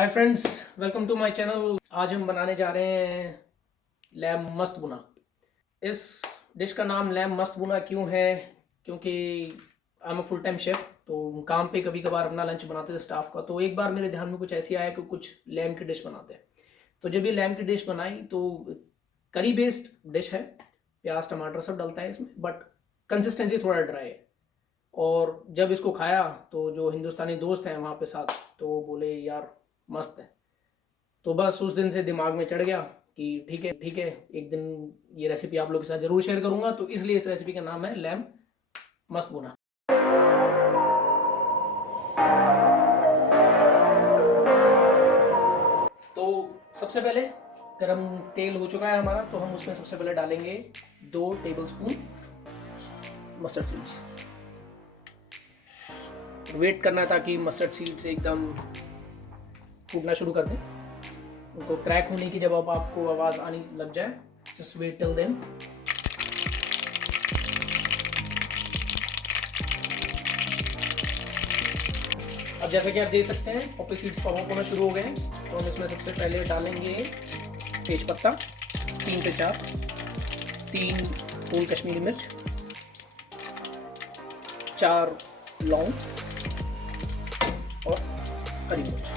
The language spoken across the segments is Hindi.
Hi friends, welcome to my channel. आज हम बनाने जा रहे हैं लैम मस्त बुना। इस डिश का नाम लैम मस्त बुना क्यों है? क्योंकि I am a full time chef, तो काम पे कभी कभार अपना लंच बनाते थे स्टाफ का। तो एक बार मेरे ध्यान में कुछ ऐसी आया कि कुछ लैम की डिश बनाते हैं। तो जब ये लैम की डिश बनाई तो करी बेस्ड डिश है, प्याज टमाटर सब डलता है इसमें, बट कंसिस्टेंसी थोड़ा ड्राई है। और जब इसको खाया तो जो हिंदुस्तानी दोस्त हैं वहाँ पे साथ, तो वो बोले यार मस्त है। तो बस उस दिन से दिमाग में चढ़ गया कि ठीक है, एक दिन ये रेसिपी आप लोगों के साथ ज़रूर शेयर करूंगा। तो इसलिए इस रेसिपी का नाम है लैम मस्त बुना। तो सबसे पहले गरम तेल हो चुका है हमारा, तो हम उसमें सबसे पहले डालेंगे 2 टेबलस्पून मस्टर्ड सीड्स। वेट करना ताकि मस्टर्ड सीड्स एकदम फूटना शुरू कर दें। उनको क्रैक होने की जब अब आपको आवाज़ आने लग जाए, जस्ट वेट टिल देन। अब जैसा कि आप देख सकते हैं पॉपी सीड्स पॉप होना शुरू हो गए हैं। तो हम इसमें सबसे पहले डालेंगे तेज पत्ता 3 से 4, 3 होल कश्मीरी मिर्च, 4 लौंग और हरी मिर्च।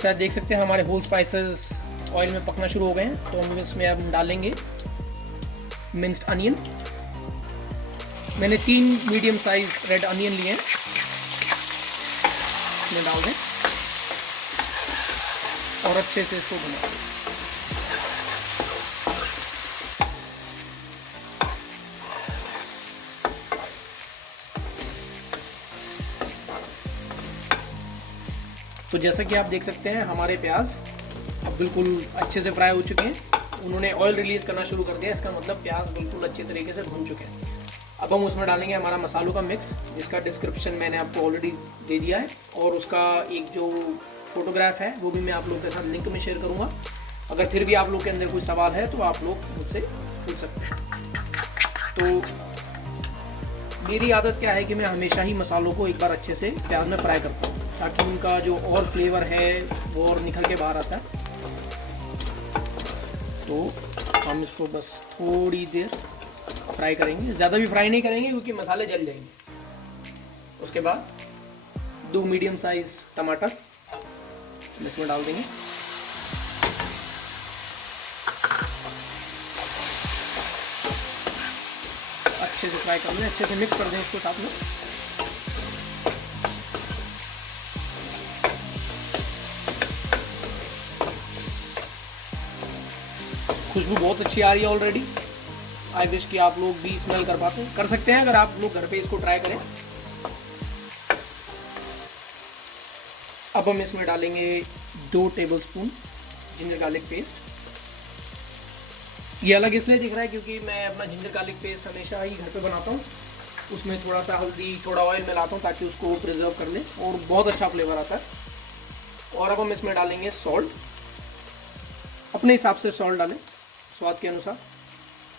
शायद देख सकते हैं हमारे होल स्पाइसेस ऑयल में पकना शुरू हो गए हैं। तो हम इसमें अब डालेंगे मिंस्ड अनियन। मैंने 3 मीडियम साइज रेड अनियन लिए हैं, इसमें डाल दें और अच्छे से इसको भुना। तो जैसा कि आप देख सकते हैं हमारे प्याज अब बिल्कुल अच्छे से फ्राई हो चुके हैं। उन्होंने ऑयल रिलीज करना शुरू कर दिया, इसका मतलब प्याज बिल्कुल अच्छे तरीके से भून चुके हैं। अब हम उसमें डालेंगे हमारा मसालों का मिक्स, जिसका डिस्क्रिप्शन मैंने आपको ऑलरेडी दे दिया है, और उसका एक जो फोटोग्राफ है वो भी मैं आप लोगों के साथ लिंक में शेयर करूँगा। अगर फिर भी आप लोग के अंदर कोई सवाल है तो आप लोग मुझसे पूछ सकते हैं। तो मेरी आदत क्या है कि मैं हमेशा ही मसालों को एक बार अच्छे से प्याज में फ्राई करता हूँ, ताकि उनका जो और फ्लेवर है वो और निकल के बाहर आता है। तो हम इसको बस थोड़ी देर फ्राई करेंगे, ज़्यादा भी फ्राई नहीं करेंगे क्योंकि मसाले जल जाएंगे। उसके बाद 2 मीडियम साइज टमाटर इसमें डाल देंगे। अच्छे से फ्राई कर लें, अच्छे से मिक्स कर दें इसको साथ में। खुशबू बहुत अच्छी आ रही है ऑलरेडी। आई विश कि आप लोग भी स्मेल कर सकते हैं अगर आप लोग घर पे इसको ट्राई करें। अब हम इसमें डालेंगे 2 टेबलस्पून जिंजर गार्लिक पेस्ट। ये अलग इसलिए दिख रहा है क्योंकि मैं अपना जिंजर गार्लिक पेस्ट हमेशा ही घर पे बनाता हूँ। उसमें थोड़ा सा हल्दी, थोड़ा ऑयल मिलाता हूँ ताकि उसको प्रिजर्व कर ले और बहुत अच्छा फ्लेवर आता है। और अब हम इसमें डालेंगे सॉल्ट। अपने हिसाब से सॉल्ट डालें, स्वाद के अनुसार।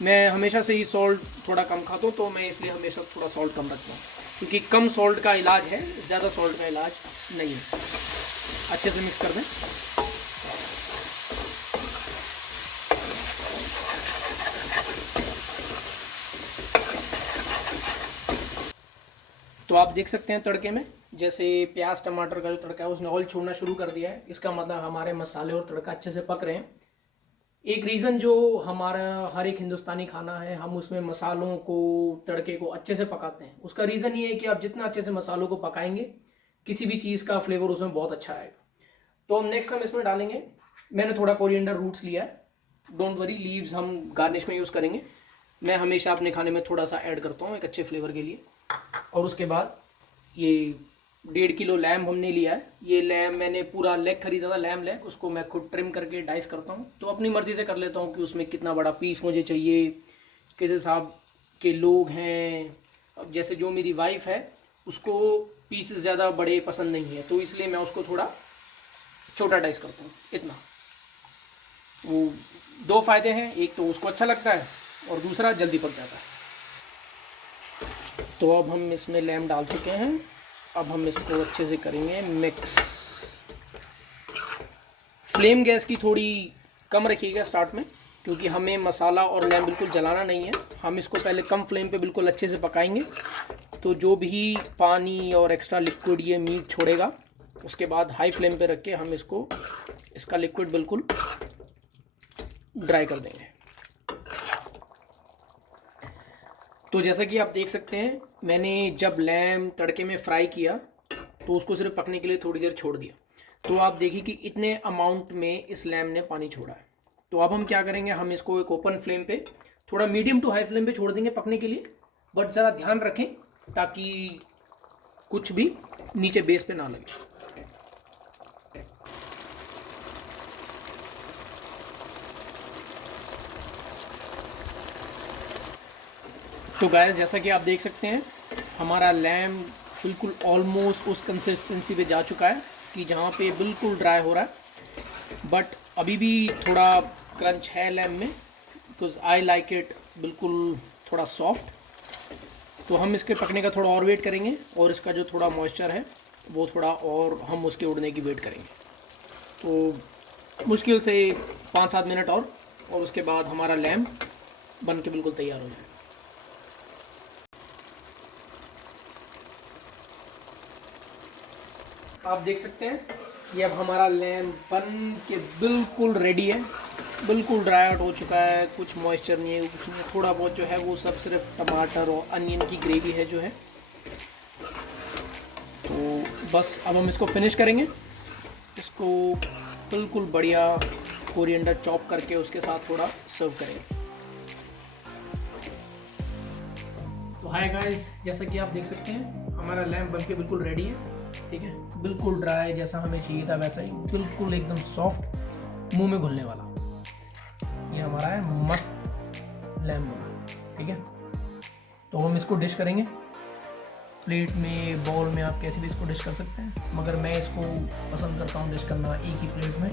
मैं हमेशा से ही सॉल्ट थोड़ा कम खाता हूँ, तो मैं इसलिए हमेशा थोड़ा सॉल्ट कम रखता हूँ, क्योंकि कम सॉल्ट का इलाज है, ज़्यादा सॉल्ट का इलाज नहीं है। अच्छे से मिक्स कर दें। तो आप देख सकते हैं तड़के में जैसे प्याज टमाटर का जो तड़का है उसने ऑयल छोड़ना शुरू कर दिया है। इसका मतलब हमारे मसाले और तड़का अच्छे से पक रहे हैं। एक रीज़न जो हमारा हर एक हिंदुस्तानी खाना है, हम उसमें मसालों को, तड़के को अच्छे से पकाते हैं, उसका रीज़न ये है कि आप जितना अच्छे से मसालों को पकाएंगे किसी भी चीज़ का फ्लेवर उसमें बहुत अच्छा आएगा। तो हम नेक्स्ट हम इसमें डालेंगे, मैंने थोड़ा कोरिएंडर रूट्स लिया है। डोंट वरी, लीव्स हम गार्निश में यूज़ करेंगे। मैं हमेशा अपने खाने में थोड़ा सा ऐड करता हूँ एक अच्छे फ्लेवर के लिए। और उसके बाद ये 1.5 किलो लैम हमने लिया है। ये लैम मैंने पूरा लेग खरीदा था, लैम लेग, उसको मैं खुद ट्रिम करके डाइस करता हूँ। तो अपनी मर्ज़ी से कर लेता हूँ कि उसमें कितना बड़ा पीस मुझे चाहिए, किस हिसाब के लोग हैं। अब जैसे जो मेरी वाइफ है उसको पीसेस ज़्यादा बड़े पसंद नहीं है, तो इसलिए मैं उसको थोड़ा छोटा डाइस करता हूँ, इतना। वो 2 फ़ायदे हैं, एक तो उसको अच्छा लगता है और दूसरा जल्दी पक जाता है। तो अब हम इसमें लैम डाल चुके हैं। अब हम इसको अच्छे से करेंगे मिक्स। फ्लेम गैस की थोड़ी कम रखिएगा स्टार्ट में, क्योंकि हमें मसाला और लैम बिल्कुल जलाना नहीं है। हम इसको पहले कम फ्लेम पे बिल्कुल अच्छे से पकाएंगे। तो जो भी पानी और एक्स्ट्रा लिक्विड ये मीट छोड़ेगा, उसके बाद हाई फ्लेम पे रख के हम इसका लिक्विड बिल्कुल ड्राई कर देंगे। तो जैसा कि आप देख सकते हैं, मैंने जब लैम तड़के में फ्राई किया तो उसको सिर्फ पकने के लिए थोड़ी देर छोड़ दिया। तो आप देखिए कि इतने अमाउंट में इस लैम ने पानी छोड़ा है। तो अब हम क्या करेंगे, हम इसको एक ओपन फ्लेम पे थोड़ा मीडियम टू हाई फ्लेम पे छोड़ देंगे पकने के लिए। बट ज़रा ध्यान रखें ताकि कुछ भी नीचे बेस पे ना लगे। तो गाइस, जैसा कि आप देख सकते हैं, हमारा लैम बिल्कुल ऑलमोस्ट उस कंसिस्टेंसी पे जा चुका है कि जहाँ पे बिल्कुल ड्राई हो रहा है। बट अभी भी थोड़ा क्रंच है लैम में, बिकॉज आई लाइक इट बिल्कुल थोड़ा सॉफ्ट। तो हम इसके पकने का थोड़ा और वेट करेंगे, और इसका जो थोड़ा मॉइस्चर है वो थोड़ा और हम उसके उड़ने की वेट करेंगे। तो मुश्किल से 5-7 मिनट और उसके बाद हमारा लैम बन के बिल्कुल तैयार हो जाएगा। आप देख सकते हैं ये अब हमारा लैम बन के बिल्कुल रेडी है, बिल्कुल ड्राई आउट हो चुका है। कुछ मॉइस्चर नहीं है, कुछ नहीं, थोड़ा बहुत जो है वो सब सिर्फ टमाटर और अनियन की ग्रेवी है जो है। तो बस अब हम इसको फिनिश करेंगे। इसको बिल्कुल बढ़िया कोरिएंडर चॉप करके उसके साथ थोड़ा सर्व करेंगे। तो हाय गाइस, जैसा कि आप देख सकते हैं, हमारा लैम बनके बिल्कुल रेडी है। ठीक है, बिल्कुल ड्राई जैसा हमें चाहिए था वैसा ही, बिल्कुल एकदम सॉफ्ट, मुंह में घुलने वाला। ये हमारा है मस्त लैम बना। ठीक है, तो हम इसको डिश करेंगे प्लेट में, बाउल में, आप कैसे भी इसको डिश कर सकते हैं। मगर मैं इसको पसंद करता हूँ डिश करना एक ही प्लेट में।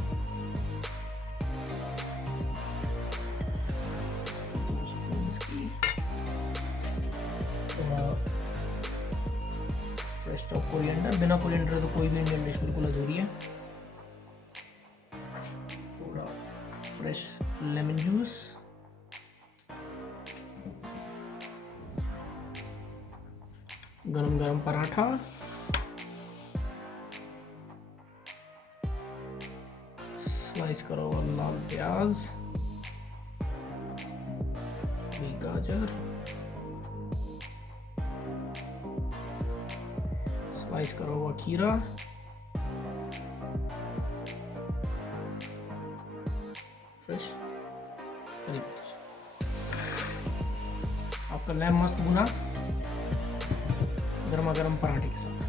फ्रेश चॉप कोरिएंडर, बिना कोरिएंडर तो कोई भी इंडियन डिश बिल्कुल अधूरी है। थोड़ा फ्रेश लेमन जूस, गरम गरम पराठा, स्लाइस करा हुआ लाल प्याज, गाजर, स्लाइस करा हुआ खीरा, फ्रेश हरी मिर्च। आपका लैम मस्त भुना गर्मा गर्म पराठे के साथ।